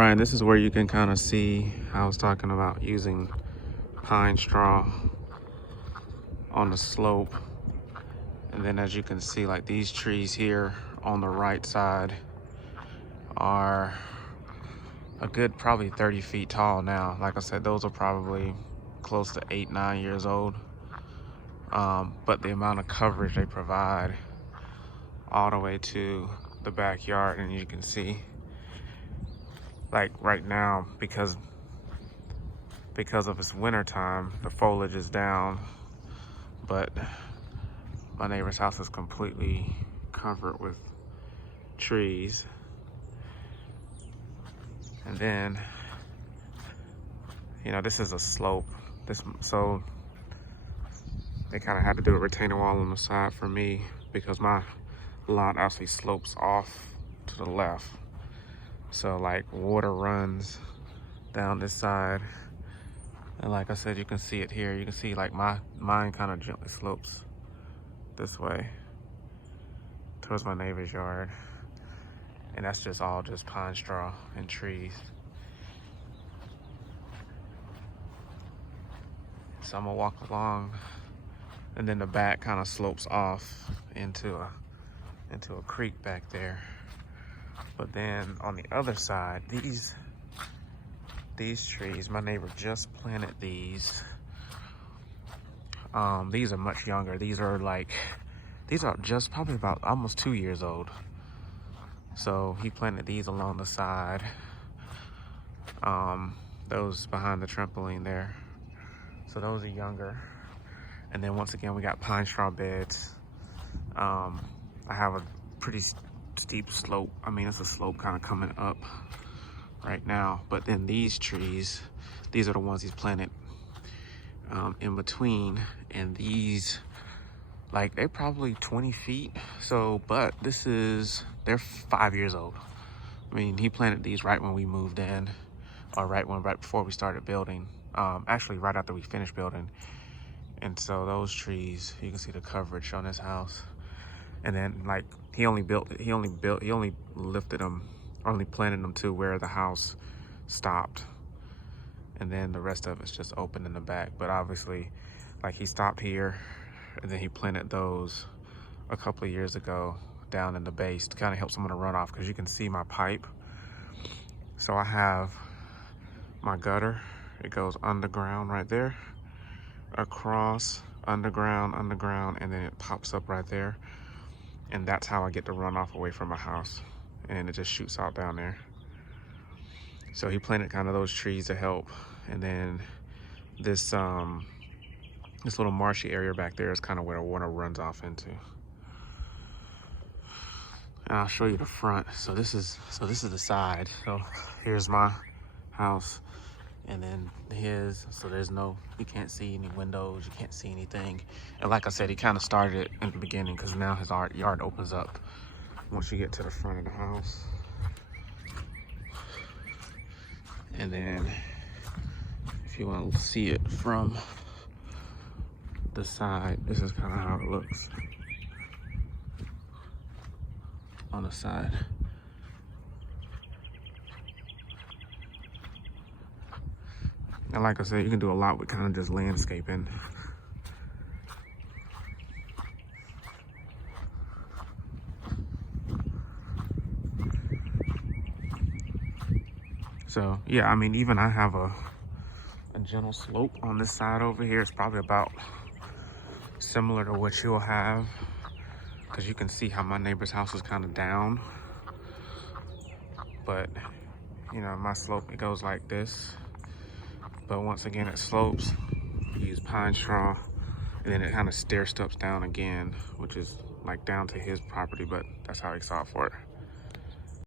Ryan, this is where you can kind of see how I was talking about using pine straw on the slope. And then as you can see, like these trees here on the right side are a good probably 30 feet tall now. Like I said, those are probably close to 8-9 years old. But the amount of coverage they provide all the way to the backyard, and you can see like right now, because of it's winter time, the foliage is down, but my neighbor's house is completely covered with trees. And then, you know, this is a slope. So they kind of had to do a retaining wall on the side for me because my lot actually slopes off to the left. So like water runs down this side. And like I said, you can see it here. You can see like mine kind of gently slopes this way towards my neighbor's yard. And that's just all just pine straw and trees. So I'm gonna walk along, and then the back kind of slopes off into a creek back there. But then on the other side, these trees, my neighbor just planted these. These are much younger. These are just probably about almost 2 years old. So he planted these along the side. Those behind the trampoline there. So those are younger. And then once again, we got pine straw beds. I have a pretty steep slope. I mean, it's a slope kind of coming up right now. But then these trees, these are the ones he's planted in between. And these, like, they're probably 20 feet. So, but they're 5 years old. I mean, he planted these right when we moved in, or right before we started building. Actually, right after we finished building. And so those trees, you can see the coverage on his house. And then like he only lifted them, only planted them to where the house stopped. And then the rest of it's just open in the back. But obviously, like he stopped here, and then he planted those a couple of years ago down in the base to kind of help some of the runoff, because you can see my pipe. So I have my gutter. It goes underground right there, across, underground, and then it pops up right there. And that's how I get the runoff away from my house. And it just shoots out down there. So he planted kind of those trees to help. And then this little marshy area back there is kind of where the water runs off into. And I'll show you the front. So this is the side. So here's my house, and then his. So you can't see any windows, you can't see anything. And like I said, he kind of started it in the beginning, because now his yard opens up once you get to the front of the house. And then if you want to see it from the side, this is kind of how it looks on the side. And like I said, you can do a lot with kind of just landscaping. So yeah, I mean, even I have a gentle slope on this side over here. It's probably about similar to what you'll have, because you can see how my neighbor's house is kind of down. But you know, my slope, it goes like this. But once again, it slopes. You use pine straw, and then it kind of stair steps down again, which is like down to his property, but that's how he saw it for it.